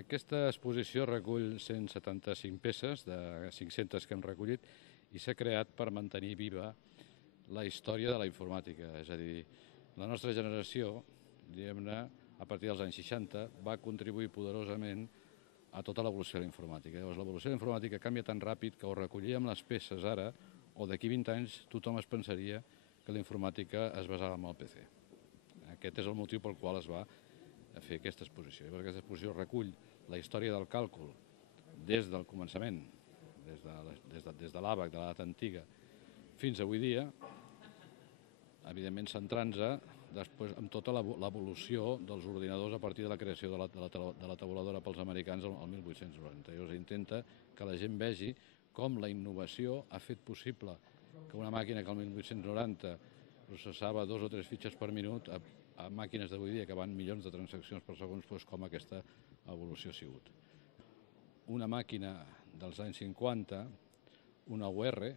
Aquesta exposició recull 175 peces de 500 que hem recollit i s'ha creat per mantenir viva la història de la informàtica. És a dir, la nostra generació, diguem-ne, a partir dels anys 60, va contribuir poderosament a tota l'evolució de la informàtica. Llavors, l'evolució de la informàtica canvia tan ràpid que ho recollíem les peces ara, o d'aquí 20 anys tothom es pensaria que la informàtica es basava en el PC. Aquest és el motiu pel qual es va fer aquesta exposició. Llavors, aquesta exposició recull la història del càlcul des del començament, des de l'àbac, de l'edat antiga, fins avui dia, evidentment centrant-se després en tota l'evolució dels ordinadors a partir de la creació de la tabuladora pels americans el 1890. Llavors intenta que la gent vegi com la innovació ha fet possible que una màquina que el 1890 processava 2 o 3 fitxes per minut a màquines d'avui dia que van milions de transaccions per segon, doncs com aquesta evolució ha sigut. Una màquina dels anys 50, una UR,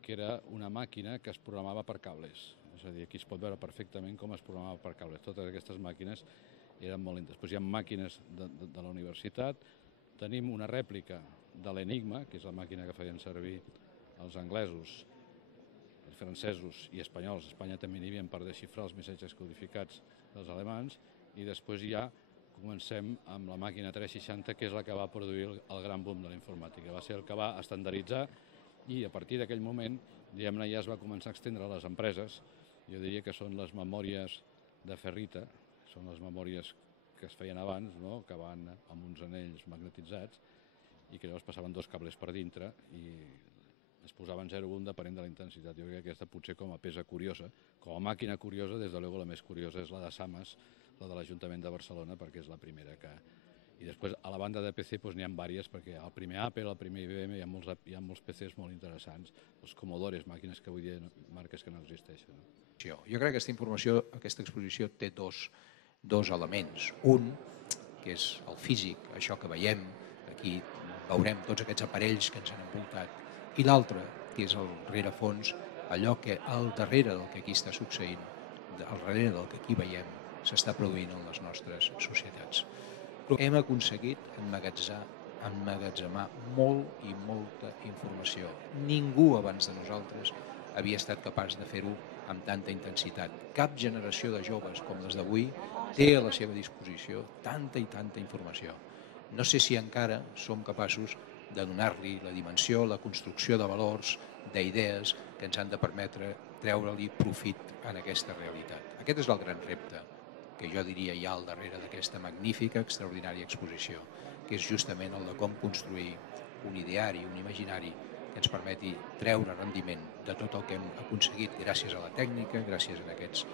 que era una màquina que es programava per cables. És a dir, aquí es pot veure perfectament com es programava per cables. Totes aquestes màquines eren molt lentes. Després hi ha màquines de la universitat. Tenim una rèplica de l'Enigma, que és la màquina que feien servir els anglesos, els francesos i espanyols. A Espanya també n'hi havia per desxifrar els missatges codificats dels alemans. I després ja comencem amb la màquina 360, que és la que va produir el gran boom de la informàtica. Va ser el que va estandarditzar i a partir d'aquell moment, diguem-ne, ja es va començar a extendre a les empreses. Jo diria que són les memòries de ferrita, són les memòries que es feien abans, que van amb uns anells magnetitzats i que llavors passaven 2 cables per dintre i es posaven 0 o 1 depenent de la intensitat. Jo crec que aquesta potser com a peça curiosa, com a màquina curiosa, des de luego la més curiosa és la de Samas, la de l'Ajuntament de Barcelona, perquè és la primera que... I després, a la banda de PC, n'hi ha diverses, perquè el primer Apple, el primer IBM, hi ha molts PCs molt interessants, els Commodores, màquines que avui dia marques que no existeixen. Jo crec que aquesta informació, aquesta exposició té dos elements. Un, que és el físic, això que veiem, aquí veurem tots aquests aparells que ens han envoltat, i l'altre, que és el rerefons, allò que al darrere del que aquí està succeint, al darrere del que aquí veiem, s'està produint en les nostres societats. Hem aconseguit emmagatzemar molt i molta informació. Ningú abans de nosaltres havia estat capaç de fer-ho amb tanta intensitat. Cap generació de joves com les d'avui té a la seva disposició tanta i tanta informació. No sé si encara som capaços de donar-li la dimensió, la construcció de valors, d'idees que ens han de permetre treure-li profit en aquesta realitat. Aquest és el gran repte que jo diria hi ha al darrere d'aquesta magnífica, extraordinària exposició, que és justament el de com construir un ideari, un imaginari que ens permeti treure rendiment de tot el que hem aconseguit gràcies a la tècnica, gràcies a aquests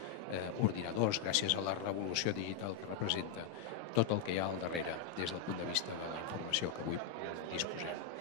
ordinadors, gràcies a la revolució digital que representa tot el que hi ha al darrere des del punt de vista de la informació que avui disposem.